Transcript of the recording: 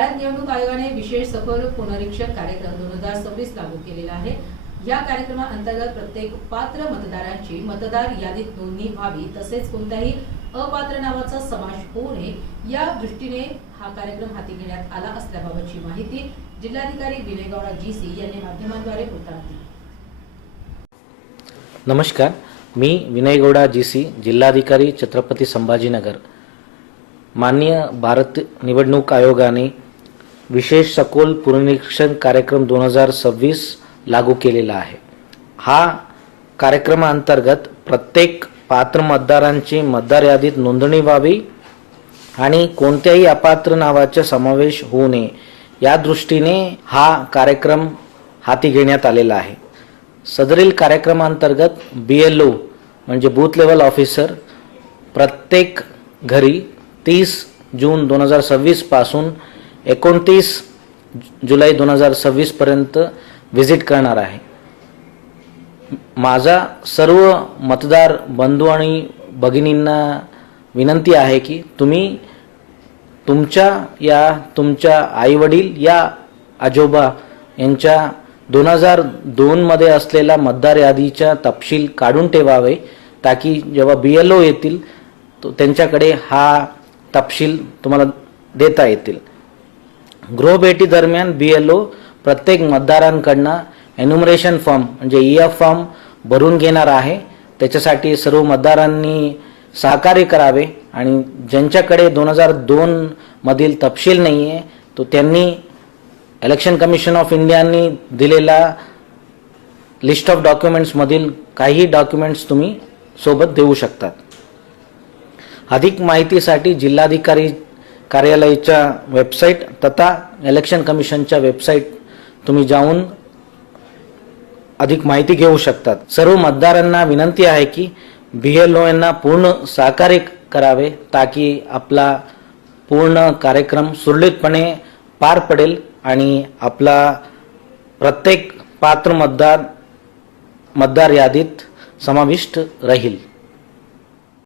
भारत निवडणूक आयोगाने विशेष सफल पुनरीक्षण कार्यक्रम 2026 लागू केलेला आहे। या कार्यक्रमाअंतर्गत प्रत्येक पात्र मतदारांची मतदार यादीत नोंदणी व्हावी, तसेच कोणत्याही अपात्र नावाचा समावेश होऊ नये या दृष्टीने हा कार्यक्रम हाती घेण्यात आला असल्याबाबतची माहिती जिल्हाधिकारी विनय गौडा जीसी यांनी माध्यमांद्वारे बोलताना दिली। नमस्कार, मी विनय गौडा जीसी, जिल्हाधिकारी छत्रपती संभाजीनगर। माननीय भारत निवडणूक आयोगाने विशेष सखोल पुनरीक्षण कार्यक्रम 2026 लागू केलेला आहे। हा कार्यक्रमाअंतर्गत प्रत्येक पात्र मतदारांची मतदार यादीत नोंदणी व्हावी आणि कोणत्याही अपात्र नावाचा समावेश होऊ नये या दृष्टीने हा कार्यक्रम हाती घेण्यात आलेला आहे। सदरील कार्यक्रमाअंतर्गत BLO म्हणजे बूथ लेवल ऑफिसर प्रत्येक घरी 30 जून 2026 पासून 29 जुलै 2026 पर्यंत व्हिजिट करणार आहे। माझा सर्व मतदार बंधू आणि भगिनींना विनंती आहे की तुम्ही तुमच्या आई वडील या आजोबा यांच्या 2002 मध्ये असलेला मतदार यादीचा तपशील काढून ठेवावे, ताकी जेव्हा BLO येतील तो त्यांच्याकडे हा तपशील तुम्हाला देता येतील। गृहभेटी दरम्यान BLO प्रत्येक मतदारांकडून एन्युमरेशन फॉर्म म्हणजे EF फॉर्म भरून घेणार आहे। त्याच्यासाठी सर्व मतदारांनी सहकार्य करावे आणि ज्यांच्याकडे 2002 मधील तपशील नाही आहे तो त्यांनी इलेक्शन कमिशन ऑफ इंडियानी दिलेला लिस्ट ऑफ डॉक्युमेंट्स मधील काही डॉक्युमेंट्स तुम्ही सोबत देऊ शकतात। अधिक माहितीसाठी जिल्हाधिकारी कार्यालयाच्या वेबसाईट तथा इलेक्शन कमिशनच्या वेबसाईट तुम्ही जाऊन अधिक माहिती घेऊ शकतात। सर्व मतदारांना विनंती आहे की BLO यांना पूर्ण सहकार्य करावे, ताकी आपला पूर्ण कार्यक्रम सुरळीतपणे पार पडेल आणि आपला प्रत्येक पात्र मतदार यादीत समाविष्ट राहील।